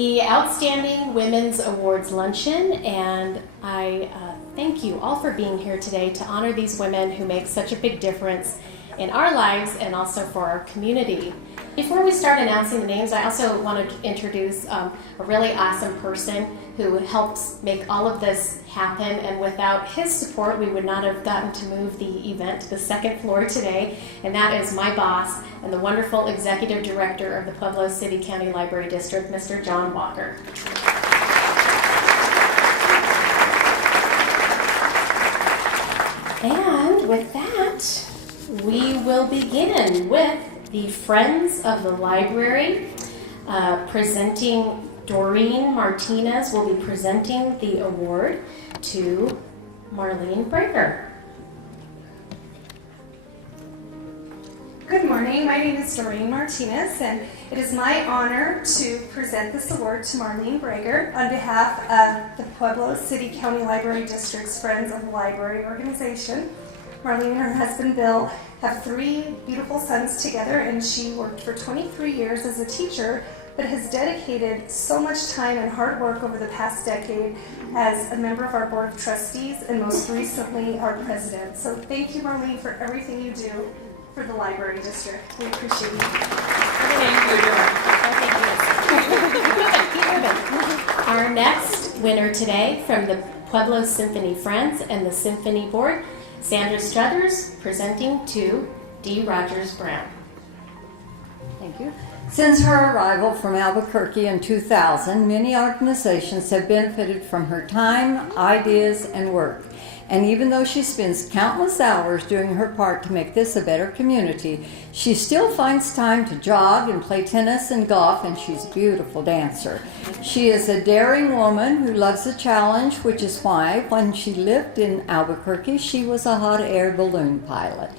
the Outstanding Women's Awards Luncheon, and I thank you all for being here today to honor these women who make such a big difference in our lives and also for our community. Before we start announcing the names, I also want to introduce a really awesome person who helps make all of this happen, and without his support, we would not have gotten to move the event to the second floor today, and that is my boss and the wonderful Executive Director of the Pueblo City County Library District, Mr. John Walker. And with that, we will begin with the Friends of the Library. Presenting Doreen Martinez will be presenting the award to Marlene Breaker. Good morning, my name is Doreen Martinez, and it is my honor to present this award to Marlene Breaker on behalf of the Pueblo City County Library District's Friends of the Library organization. Marlene and her husband Bill have 3 beautiful sons together, and she worked for 23 years as a teacher, but has dedicated so much time and hard work over the past decade as a member of our Board of Trustees and most recently our president. So thank you, Marlene, for everything you do for the Library District. We appreciate you. Thank you. Our next winner today from the Pueblo Symphony Friends and the Symphony Board, Sandra Struthers, presenting to D. Rogers Brown. Thank you. Since her arrival from Albuquerque in 2000, many organizations have benefited from her time, ideas, and work. And even though she spends countless hours doing her part to make this a better community, she still finds time to jog and play tennis and golf, and she's a beautiful dancer. She is a daring woman who loves a challenge, which is why when she lived in Albuquerque, she was a hot air balloon pilot.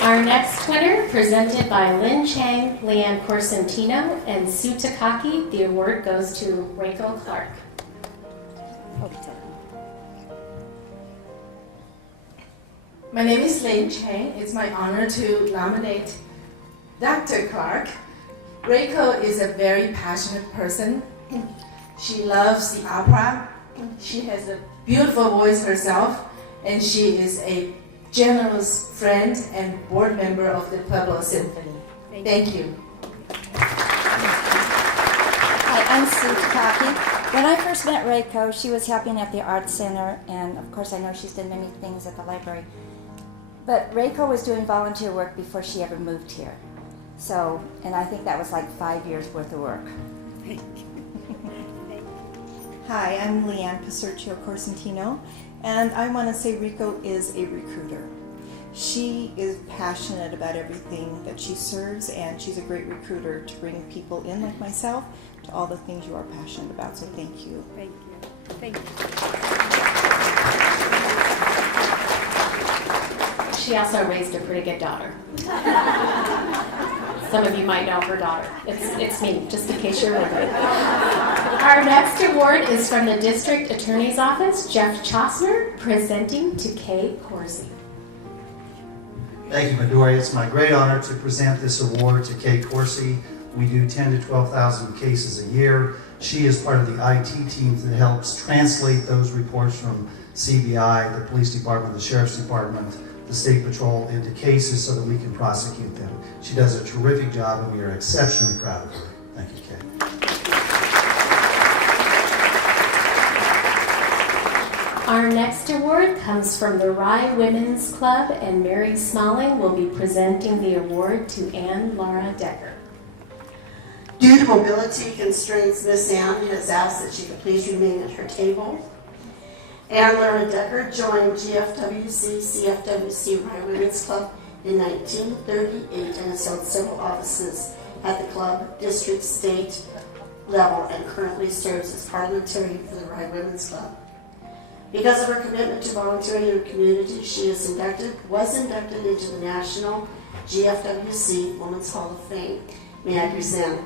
Our next winner, presented by Lynn Chang, Leanne Corsentino, and Sue Takaki. The award goes to Rachel Clark. My name is Lynn Chang. It's my honor to nominate Dr. Clark. Rachel is a very passionate person. She loves the opera. She has a beautiful voice herself, and she is a generous friend and board member of the Pueblo Symphony. Thank you. Hi, I'm Sue Takaki. When I first met Reiko, she was helping at the Arts Center, and of course I know she's done many things at the library. But Reiko was doing volunteer work before she ever moved here. So, and I think that was like 5 years worth of work. Thank you. Hi, I'm Leanne Pasurcio Corsentino, and I want to say Rico is a recruiter. She is passionate about everything that she serves, and she's a great recruiter to bring people in like myself to all the things you are passionate about. So thank you. Thank you. Thank you. She also raised a pretty good daughter. Some of you might know her daughter. It's me, just in case you're wondering. Our next award is from the District Attorney's Office, Jeff Chosner, presenting to Kay Corsi. Thank you, Midori. It's my great honor to present this award to Kay Corsi. We do 10 to 12,000 cases a year. She is part of the IT team that helps translate those reports from CBI, the police department, the sheriff's department, the state patrol into cases so that we can prosecute them. She does a terrific job, and we are exceptionally proud of her. Thank you, Kay. Our next award comes from the Rye Women's Club, and Mary Smalling will be presenting the award to Ann Laura Decker. Due to mobility constraints, Miss Ann has asked that she could please remain at her table. Ann Laura Decker joined CFWC Rye Women's Club in 1938 and has held several offices at the club, district, state level, and currently serves as parliamentarian for the Rye Women's Club. Because of her commitment to volunteering in her community, she was inducted into the National GFWC Women's Hall of Fame. May I present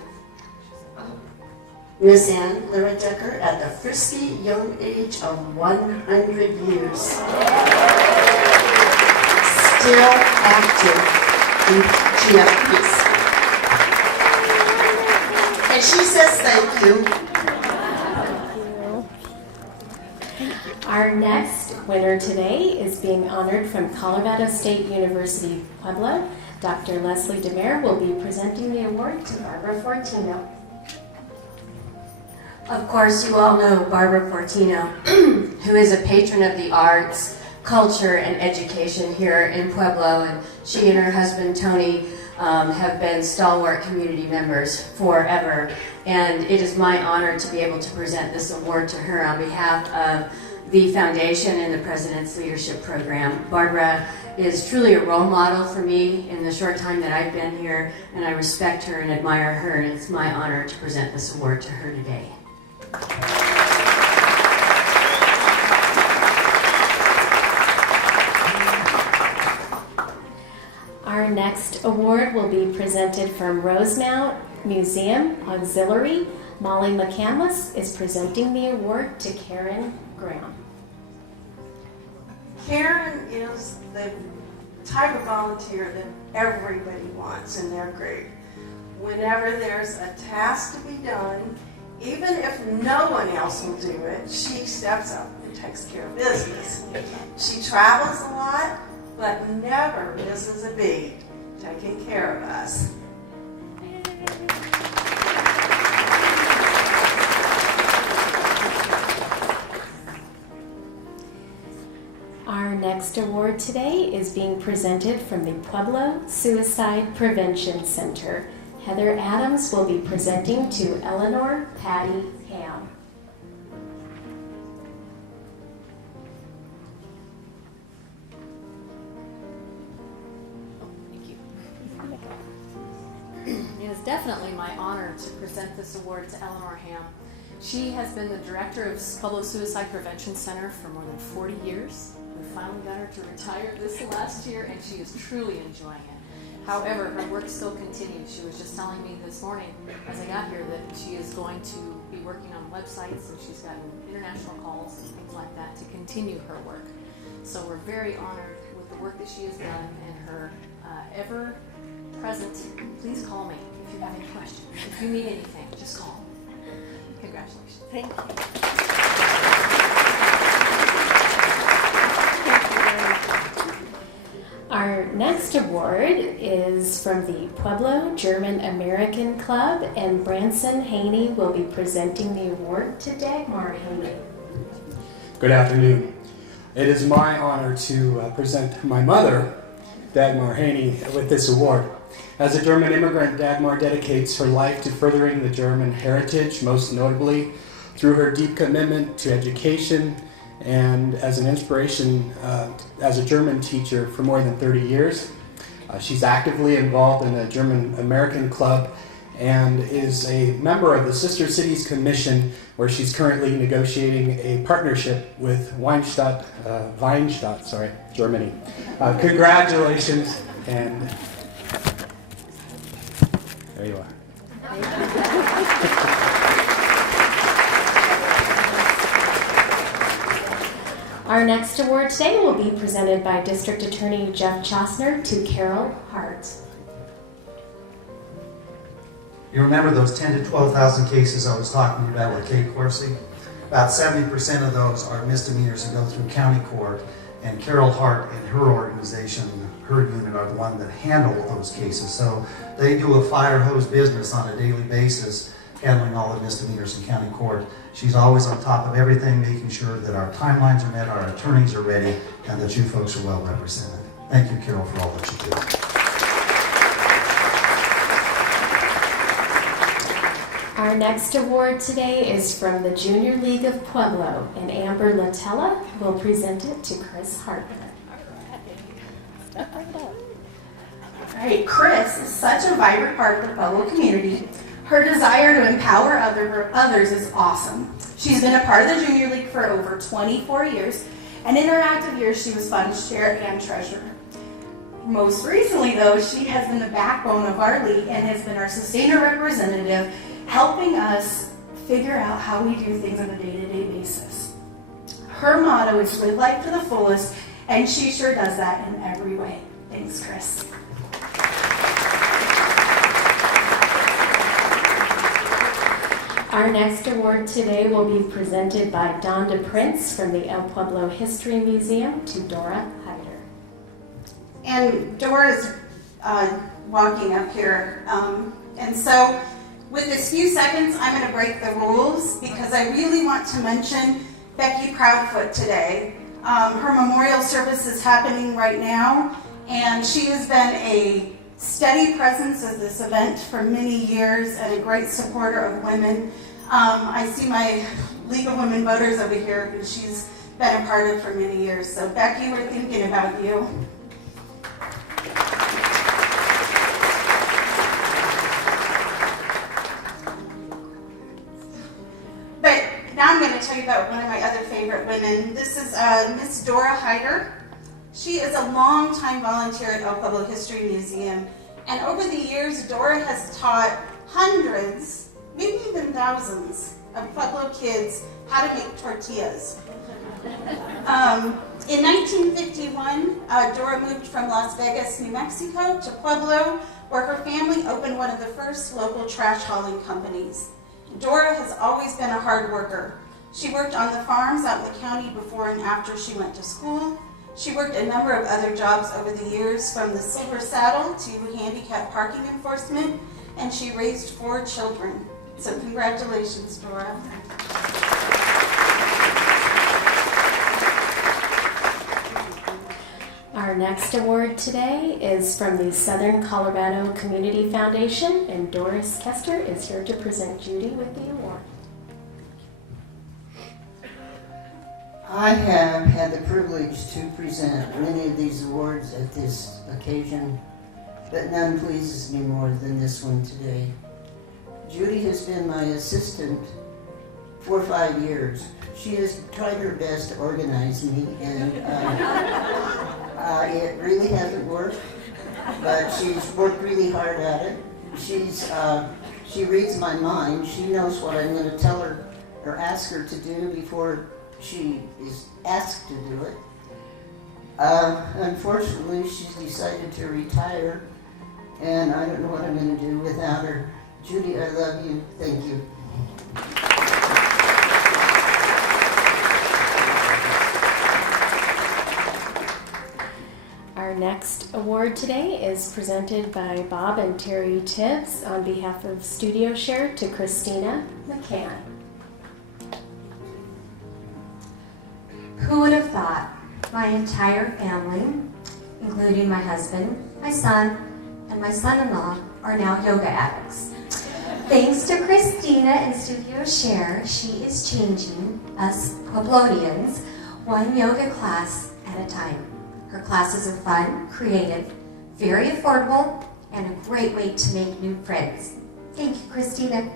Miss Ann Lara Decker at the frisky young age of 100 years. Still active She has peace. And she says thank you. Our next winner today is being honored from Colorado State University, Pueblo. Dr. Leslie Demare will be presenting the award to Barbara Fortino. Of course, you all know Barbara Fortino, who is a patron of the arts, culture, and education here in Pueblo. And she and her husband, Tony, have been stalwart community members forever. And it is my honor to be able to present this award to her on behalf of the foundation and the President's Leadership Program. Barbara is truly a role model for me in the short time that I've been here, and I respect her and admire her, and it's my honor to present this award to her today. Our next award will be presented from Rosemount Museum Auxiliary. Molly McCandless is presenting the award to Karen Graham. Karen is the type of volunteer that everybody wants in their group. Whenever there's a task to be done, even if no one else will do it, she steps up and takes care of business. She travels a lot, but never misses a beat taking care of us. Our next award today is being presented from the Pueblo Suicide Prevention Center. Heather Adams will be presenting to Eleanor Patty Ham. It is definitely my honor to present this award to Eleanor Ham. She has been the director of Pueblo Suicide Prevention Center for more than 40 years. We finally got her to retire this last year, and she is truly enjoying it. However, her work still continues. She was just telling me this morning as I got here that she is going to be working on websites, and she's gotten international calls and things like that to continue her work. So we're very honored with the work that she has done and her ever present. Please call me if you have any questions. If you need anything, just call. Congratulations. Thank you. Our next award is from the Pueblo German American Club, and Branson Haney will be presenting the award to Dagmar Haney. Good afternoon. It is my honor to present my mother, Dagmar Haney, with this award. As a German immigrant, Dagmar dedicates her life to furthering the German heritage, most notably through her deep commitment to education and as an inspiration as a German teacher for more than 30 years. She's actively involved in the German American Club and is a member of the Sister Cities Commission, where she's currently negotiating a partnership with Weinstadt, Germany. Congratulations, and there you are. Our next award today will be presented by District Attorney Jeff Chosner to Carol Hart. You remember those 10 to 12,000 cases I was talking about with Kate Corsi? About 70% of those are misdemeanors that go through county court, and Carol Hart and her organization, her unit, are the one that handle those cases. So they do a fire hose business on a daily basis, handling all the misdemeanors in county court. She's always on top of everything, making sure that our timelines are met, our attorneys are ready, and that you folks are well represented. Thank you, Carol, for all that you do. Our next award today is from the Junior League of Pueblo, and Amber Latella will present it to Chris Hartman. All right, Chris is such a vibrant part of the Pueblo community. Her desire to empower others is awesome. She's been a part of the Junior League for over 24 years, and in her active years, she was fund chair and treasurer. Most recently, though, she has been the backbone of our league and has been our sustainer representative, helping us figure out how we do things on a day-to-day basis. Her motto is live life to the fullest, and she sure does that in every way. Thanks, Chris. Our next award today will be presented by Donda Prince from the El Pueblo History Museum to Dora Hyder. And Dora's walking up here. And so with this few seconds, I'm going to break the rules because I really want to mention Becky Proudfoot today. Her memorial service is happening right now, and she has been a steady presence at this event for many years and a great supporter of women. I see my League of Women Voters over here, who she's been a part of for many years. So Becky, we're thinking about you. But now I'm going to tell you about one of my other favorite women. This is Miss Dora Hyder. She is a longtime volunteer at El Pueblo History Museum, and over the years, Dora has taught hundreds, maybe even thousands, of Pueblo kids how to make tortillas. In 1951, Dora moved from Las Vegas, New Mexico to Pueblo, where her family opened one of the first local trash hauling companies. Dora has always been a hard worker. She worked on the farms out in the county before and after she went to school. She worked a number of other jobs over the years, from the Silver Saddle to handicap parking enforcement, and she raised 4 children. So congratulations, Dora. Our next award today is from the Southern Colorado Community Foundation, and Doris Kester is here to present Judy with the award. I have had the privilege to present many of these awards at this occasion, but none pleases me more than this one today. Judy has been my assistant for 5 years. She has tried her best to organize me, and it really hasn't worked, but she's worked really hard at it. She reads my mind. She knows what I'm going to tell her or ask her to do before she is asked to do it. Unfortunately, she's decided to retire, and I don't know what I'm going to do without her. Judy, I love you. Thank you. Our next award today is presented by Bob and Terry Tibbs on behalf of Studio Share to Christina McCann. Who would have thought my entire family, including my husband, my son, and my son-in-law, are now yoga addicts? Thanks to Christina and Studio Share, she is changing us Pueblonians one yoga class at a time. Her classes are fun, creative, very affordable, and a great way to make new friends. Thank you, Christina.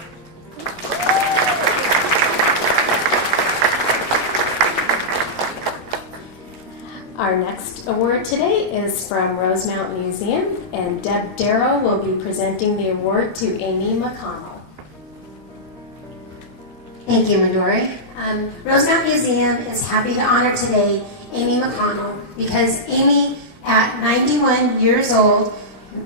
Our next award today is from Rosemount Museum, and Deb Darrow will be presenting the award to Amy McConnell. Thank you, Midori. Rosemount Museum is happy to honor today Amy McConnell because Amy, at 91 years old,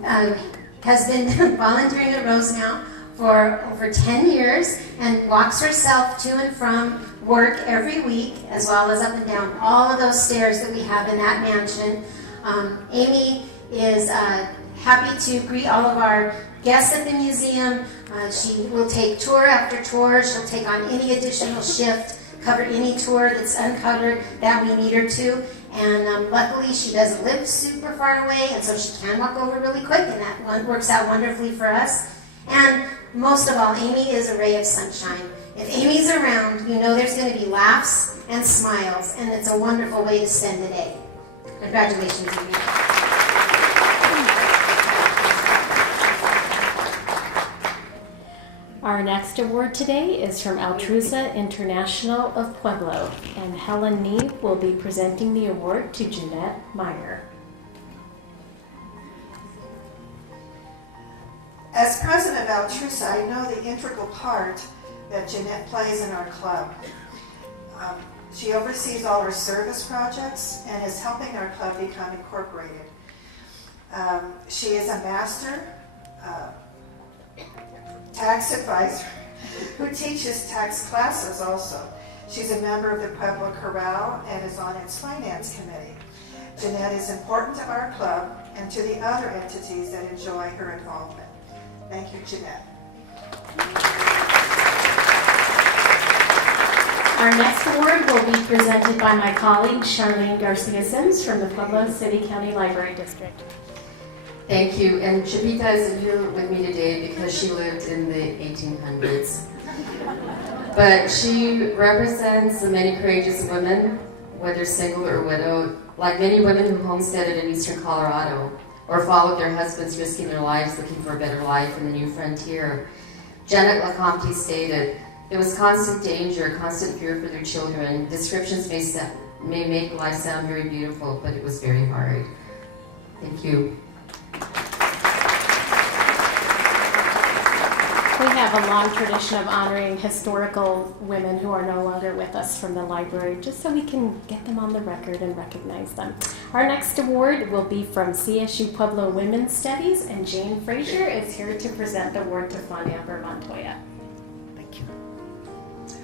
has been volunteering at Rosemount for over 10 years and walks herself to and from work every week, as well as up and down all of those stairs that we have in that mansion. Amy is happy to greet all of our guests at the museum. She will take tour after tour. She'll take on any additional shift, cover any tour that's uncovered that we need her to. And luckily, she doesn't live super far away, and so she can walk over really quick, and that one works out wonderfully for us. And most of all, Amy is a ray of sunshine. If Amy's around, you know there's going to be laughs and smiles, and it's a wonderful way to spend the day. Congratulations, Amy. Our next award today is from Altruza International of Pueblo, and Helen Neeve will be presenting the award to Jeanette Meyer. As president of Altruza, I know the integral part that Jeanette plays in our club. She oversees all our service projects and is helping our club become incorporated. She is a master tax advisor who teaches tax classes also. She's a member of the Pueblo Chorale and is on its finance committee. Jeanette is important to our club and to the other entities that enjoy her involvement. Thank you, Jeanette. Our next award will be presented by my colleague Charlene Garcia-Sims from the Pueblo City County Library District. Thank you. And Chapita isn't here with me today because she lived in the 1800s. But she represents the many courageous women, whether single or widowed, like many women who homesteaded in eastern Colorado or followed their husbands risking their lives looking for a better life in the new frontier. Janet LeCompte stated, "There was constant danger, constant fear for their children. Descriptions may make life sound very beautiful, but it was very hard." Thank you. We have a long tradition of honoring historical women who are no longer with us from the library, just so we can get them on the record and recognize them. Our next award will be from CSU Pueblo Women's Studies, and Jane Frazier is here to present the award to Fawn Amber Montoya. Thank you.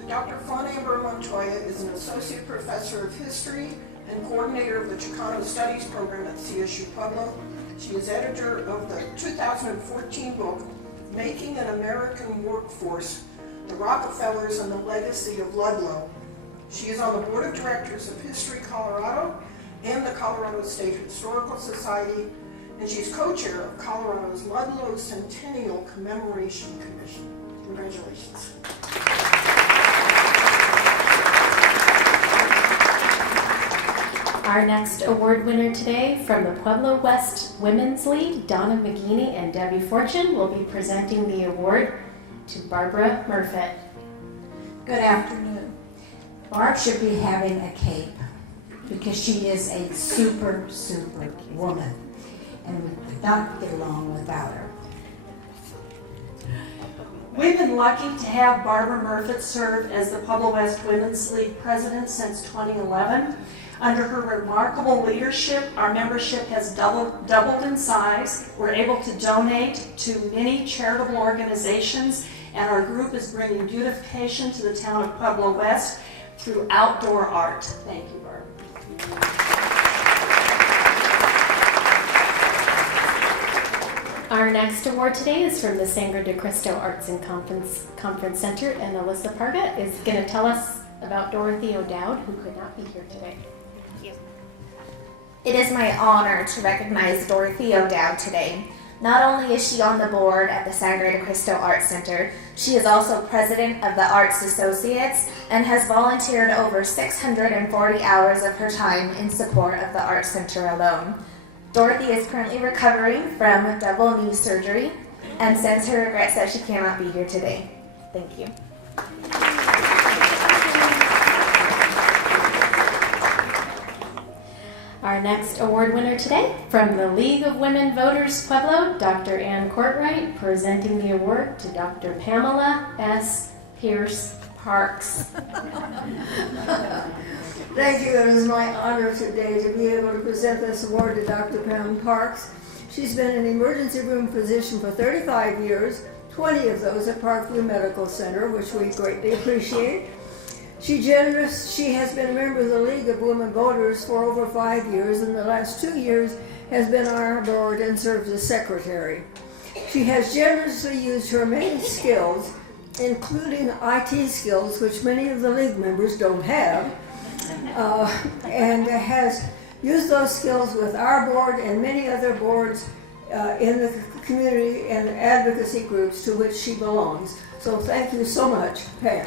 Dr. Fawn Amber Montoya is an associate professor of history and coordinator of the Chicano Studies program at CSU Pueblo. She is editor of the 2014 book, Making an American Workforce, The Rockefellers and the Legacy of Ludlow. She is on the board of directors of History Colorado and the Colorado State Historical Society, and she's co-chair of Colorado's Ludlow Centennial Commemoration Commission. Congratulations. Our next award winner today from the Pueblo West Women's League, Donna McGeaney and Debbie Fortune, will be presenting the award to Barbara Murfitt. Good afternoon. Barb should be having a cape because she is a super woman, and we could not get along without her. We've been lucky to have Barbara Murfitt serve as the Pueblo West Women's League president since 2011. Under her remarkable leadership, our membership has doubled in size. We're able to donate to many charitable organizations, and our group is bringing beautification to the town of Pueblo West through outdoor art. Thank you, Barb. Our next award today is from the Sangre de Cristo Arts and Conference Center, and Alyssa Parga is going to tell us about Dorothy O'Dowd, who could not be here today. It is my honor to recognize Dorothy O'Dowd today. Not only is she on the board at the Sangre de Cristo Arts Center, she is also president of the Arts Associates and has volunteered over 640 hours of her time in support of the Arts Center alone. Dorothy is currently recovering from double knee surgery and sends her regrets that she cannot be here today. Thank you. Our next award winner today, from the League of Women Voters Pueblo, Dr. Ann Courtwright, presenting the award to Dr. Pamela S. Pierce Parks. Thank you. It is my honor today to be able to present this award to Dr. Pam Parks. She's been an emergency room physician for 35 years, 20 of those at Parkview Medical Center, which we greatly appreciate. She has been a member of the League of Women Voters for over 5 years, and the last 2 years has been on our board and serves as secretary. She has generously used her many skills, including IT skills, which many of the League members don't have, and has used those skills with our board and many other boards in the community and advocacy groups to which she belongs. So thank you so much, Pam.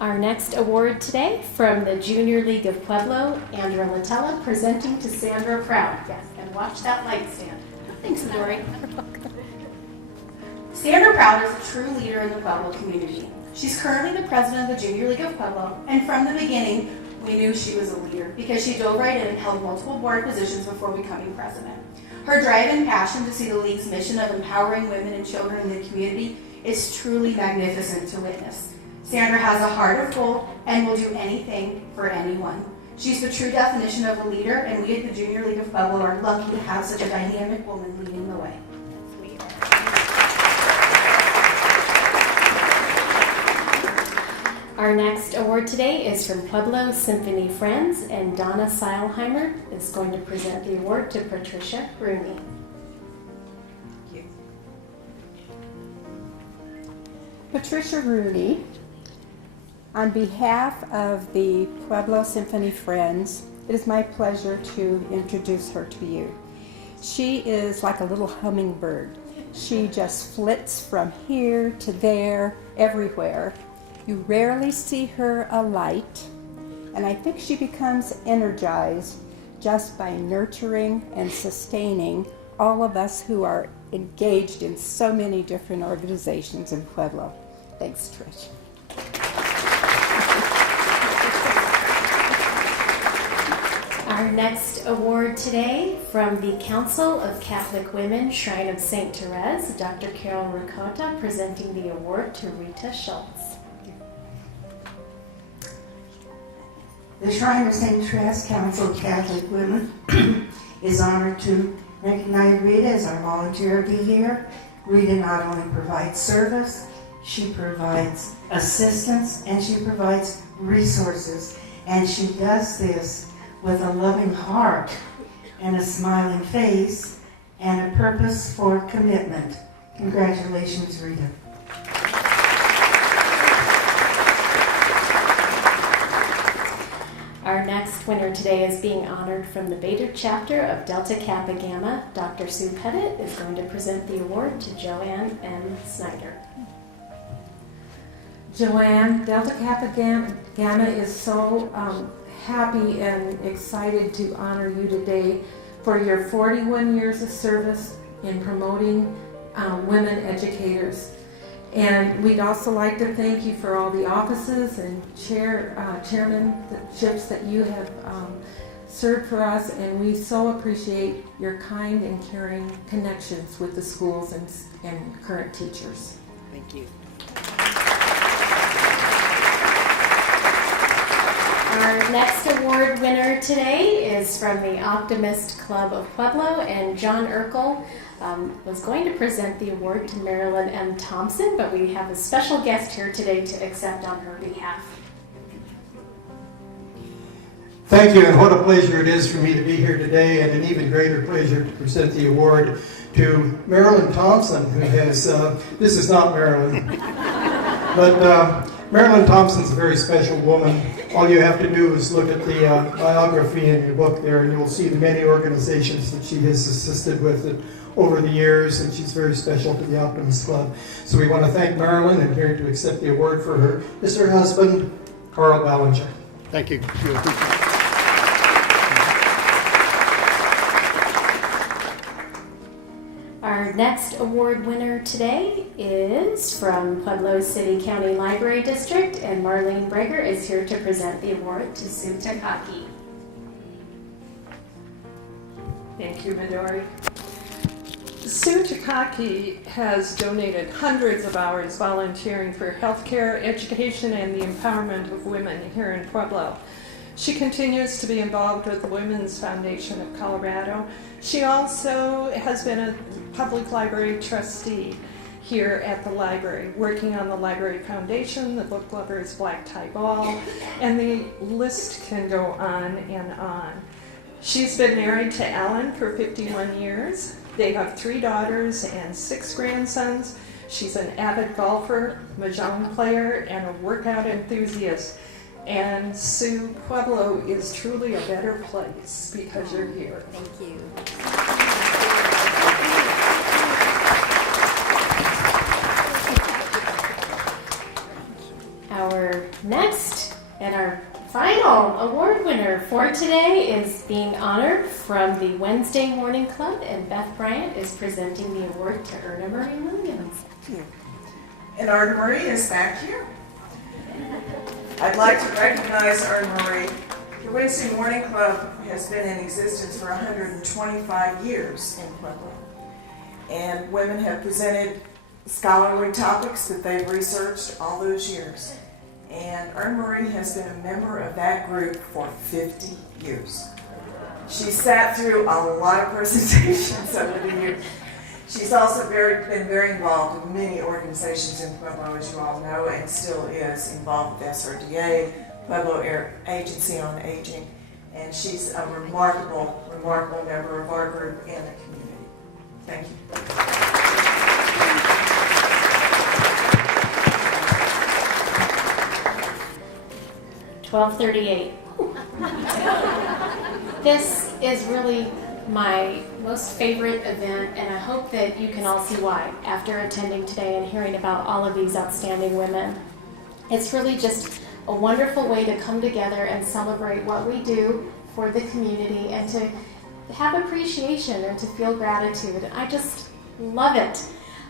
Our next award today, from the Junior League of Pueblo, Andra Latella, presenting to Sandra Proud. Yes, and watch that light stand. Thanks, Lori. Sandra Proud is a true leader in the Pueblo community. She's currently the president of the Junior League of Pueblo, and from the beginning, we knew she was a leader because she dove right in and held multiple board positions before becoming president. Her drive and passion to see the League's mission of empowering women and children in the community is truly magnificent to witness. Sandra has a heart of gold and will do anything for anyone. She's the true definition of a leader, and we at the Junior League of Pueblo are lucky to have such a dynamic woman leading the way. Our next award today is from Pueblo Symphony Friends, and Donna Seilheimer is going to present the award to Patricia Rooney. Patricia Rooney, on behalf of the Pueblo Symphony Friends, it is my pleasure to introduce her to you. She is like a little hummingbird. She just flits from here to there, everywhere. You rarely see her alight, and I think she becomes energized just by nurturing and sustaining all of us who are engaged in so many different organizations in Pueblo. Thanks, Trish. Our next award today from the Council of Catholic Women, Shrine of St. Therese, Dr. Carol Ricotta presenting the award to Rita Schultz. The Shrine of St. Therese Council of Catholic Women is honored to recognize Rita as our volunteer of the year. Rita not only provides service, she provides assistance, and she provides resources. And she does this with a loving heart and a smiling face and a purpose for commitment. Congratulations, Rita. Our next winner today is being honored from the Beta chapter of Delta Kappa Gamma. Dr. Sue Pettit is going to present the award to Joanne M. Snyder. Joanne, Delta Kappa Gamma is so happy and excited to honor you today for your 41 years of service in promoting women educators. And we'd also like to thank you for all the offices and chairmanships that you have served for us, and we so appreciate your kind and caring connections with the schools and current teachers. Thank you. Our next award winner today is from the Optimist Club of Pueblo, and John Urkel was going to present the award to Marilyn M. Thompson, but we have a special guest here today to accept on her behalf. Thank you, and what a pleasure it is for me to be here today, and an even greater pleasure to present the award to Marilyn Thompson, who has, this is not Marilyn, but Marilyn Thompson's a very special woman. All you have to do is look at the biography in your book there, and you'll see the many organizations that she has assisted with over the years, and she's very special to the Optimist Club. So we want to thank Marilyn, and here to accept the award for her is her husband, Carl Ballinger. Thank you. Our next award winner today is from Pueblo City County Library District, and Marlene Breger is here to present the award to Sue Takaki. Thank you, Midori. Sue Takaki has donated hundreds of hours volunteering for healthcare, education, and the empowerment of women here in Pueblo. She continues to be involved with the Women's Foundation of Colorado. She also has been a public library trustee here at the library, working on the Library Foundation, the Book Lovers Black Tie Ball, and the list can go on and on. She's been married to Alan for 51 years. They have 3 daughters and 6 grandsons. She's an avid golfer, mahjong player, and a workout enthusiast. And Sue, Pueblo is truly a better place because you're here. Thank you. Our next and our final award winner for today is being honored from the Wednesday Morning Club, and Beth Bryant is presenting the award to Erna Marie Williams. And Erna Marie is back here. I'd like to recognize Erna Marie. The Wednesday Morning Club has been in existence for 125 years in Pueblo. And women have presented scholarly topics that they've researched all those years. And Marie has been a member of that group for 50 years. She sat through a lot of presentations over the years. She's also been very involved in many organizations in Pueblo, as you all know, and still is involved with SRDA, Pueblo Agency on Aging, and she's a remarkable, remarkable member of our group and the community. Thank you. 12:38. This is really my most favorite event, and I hope that you can all see why after attending today and hearing about all of these outstanding women. It's really just a wonderful way to come together and celebrate what we do for the community and to have appreciation and to feel gratitude. I just love it.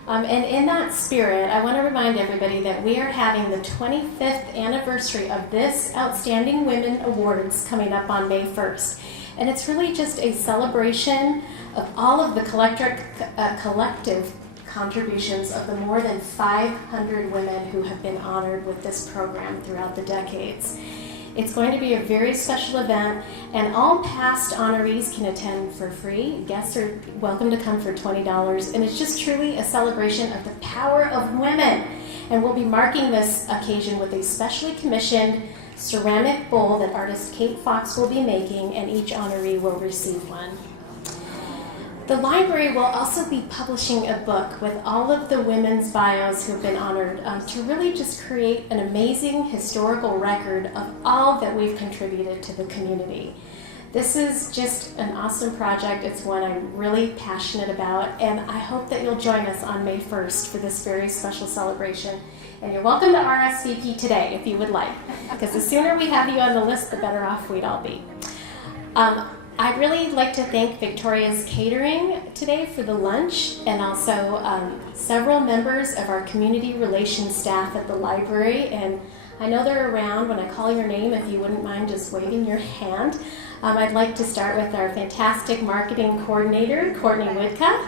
And in that spirit, I want to remind everybody that we are having the 25th anniversary of this Outstanding Women Awards coming up on May 1st. And it's really just a celebration of all of the collective contributions of the more than 500 women who have been honored with this program throughout the decades. It's going to be a very special event, and all past honorees can attend for free. Guests are welcome to come for $20, and it's just truly a celebration of the power of women. And we'll be marking this occasion with a specially commissioned ceramic bowl that artist Kate Fox will be making, and each honoree will receive one. The library will also be publishing a book with all of the women's bios who have been honored to really just create an amazing historical record of all that we've contributed to the community. This is just an awesome project. It's one I'm really passionate about, and I hope that you'll join us on May 1st for this very special celebration. And you're welcome to RSVP today if you would like, because the sooner we have you on the list, the better off we'd all be. I'd really like to thank Victoria's Catering today for the lunch, and also several members of our community relations staff at the library. And I know they're around when I call your name, if you wouldn't mind just waving your hand. I'd like to start with our fantastic marketing coordinator, Courtney Woodcup.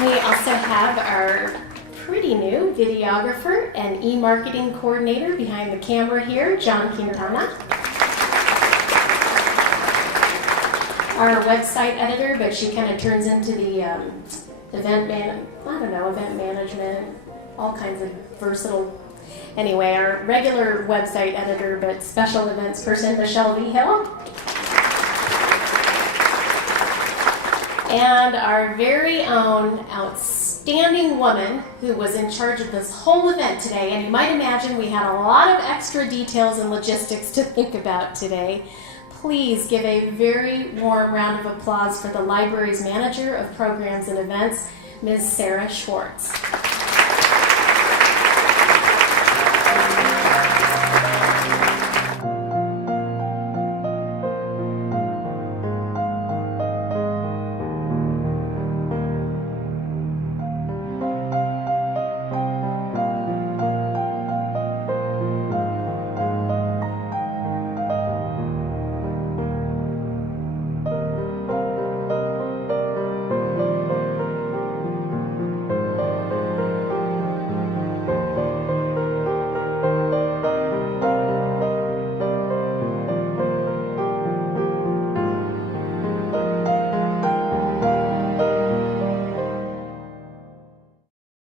We also have our pretty new videographer and e-marketing coordinator behind the camera here, John Quintana. Our website editor, but she kind of turns into the event management, all kinds of versatile. Anyway, our regular website editor, but special events person, Michelle V. Hill. And our very own outstanding woman who was in charge of this whole event today. And you might imagine we had a lot of extra details and logistics to think about today. Please give a very warm round of applause for the library's manager of programs and events, Ms. Sarah Schwartz.